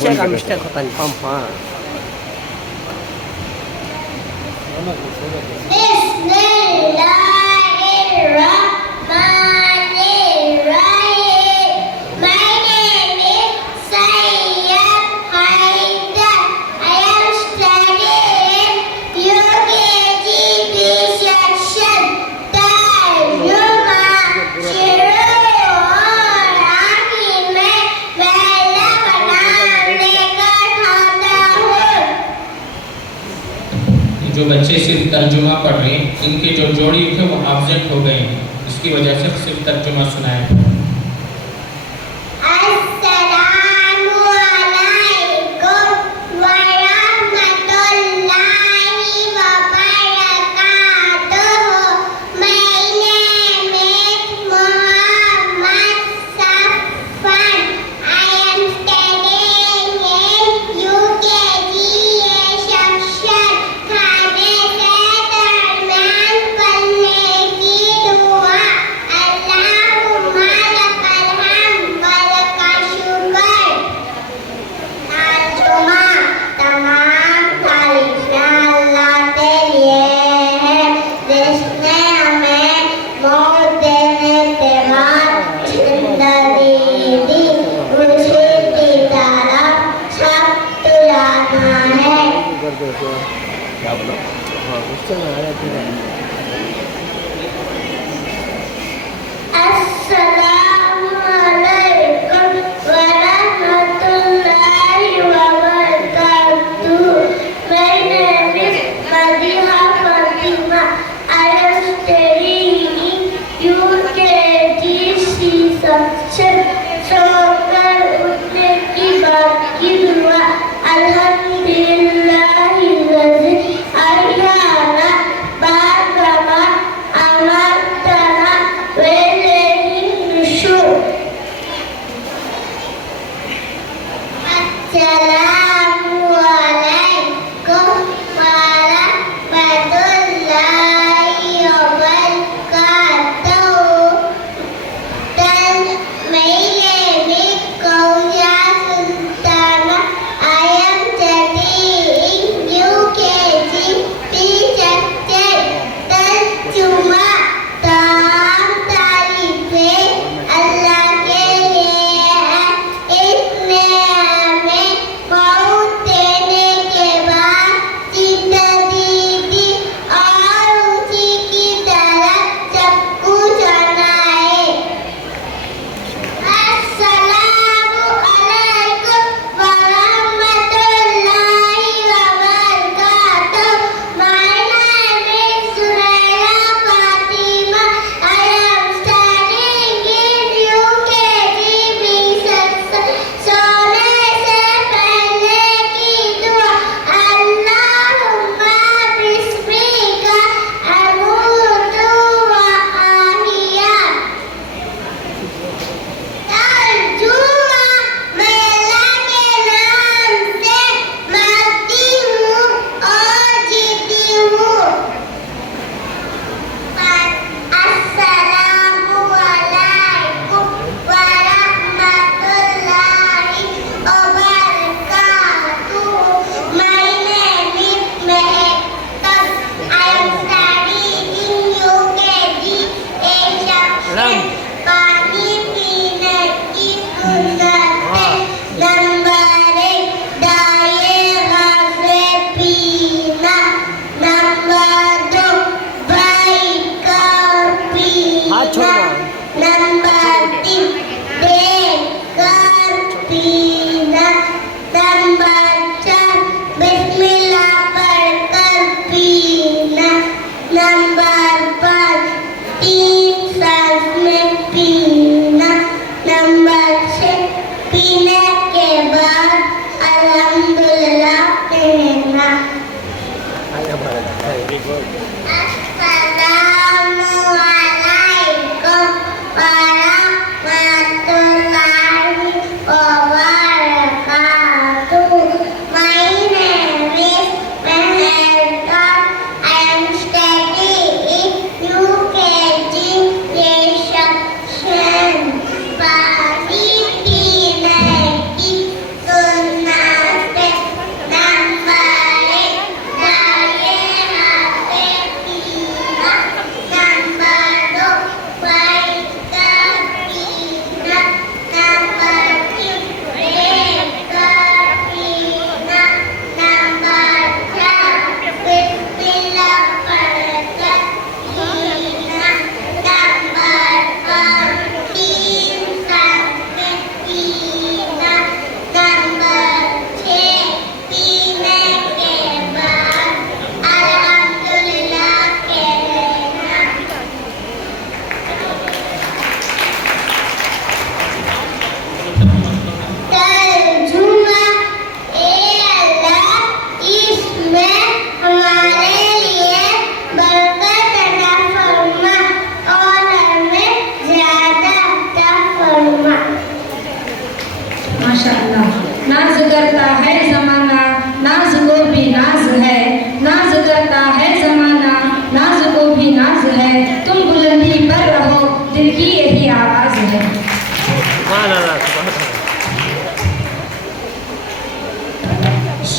cek mistake hotan pam ha. Bismillahirrahmanirrahim. My name is Sayyid Haidar. I am studying UKG B section. Tarjuma शुरू और आखिर में पहला नाम लेकर खाता हूँ। जो बच्चे सिर्फ तर्जुमा पढ़ रहे हैं, इनकी जो जोड़ी थे वो एब्सेंट हो गए हैं, इसकी वजह से सिर्फ तर्जुमा सुनाया। अस्सलामु अलैकुम व रहमतुल्लाहि व बरकातुहू। My name is Muhammad Safwan. I am studying in UKG section. खाने से दरमियान पढ़ने की दुआ। अल्लाहुम्मा लकल हम्द व लका शुक्र। तर्जुमा तमाम तारीफें अल्लाह के लिए है जिसने हमें मौत देने के बाद जिंदगी दी। उसी की तरफ सब तुलाना है। कर दो तो क्या बोलो हाँ उससे ना आया फिर अस्सलामु अलैकुम व रहमतुल्लाहि व बरकातुहू। My name is Madiha Fatima. I am studying UKG section. सोकर उठने की बाकी दुआ। अल्हम्दुलिल्लाहिल्लज़ी अहयाना बअदमा अमातना व इलैहि नुशूर। अस्सलामु अलैकुम व रहमतुल्लाहि व बरकातुहू। My name is Kauya Sultana. I am studying UKG B section. तर्जुमा तमाम तारीफें अल्लाह के लिए है। इसने हमें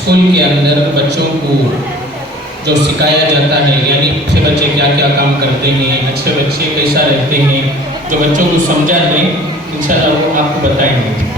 स्कूल के अंदर बच्चों को जो सिखाया जाता है, यानी अच्छे बच्चे क्या क्या काम करते हैं, अच्छे बच्चे कैसा रहते हैं, जो बच्चों को समझा है, इंशाल्लाह वो आपको बताएंगे।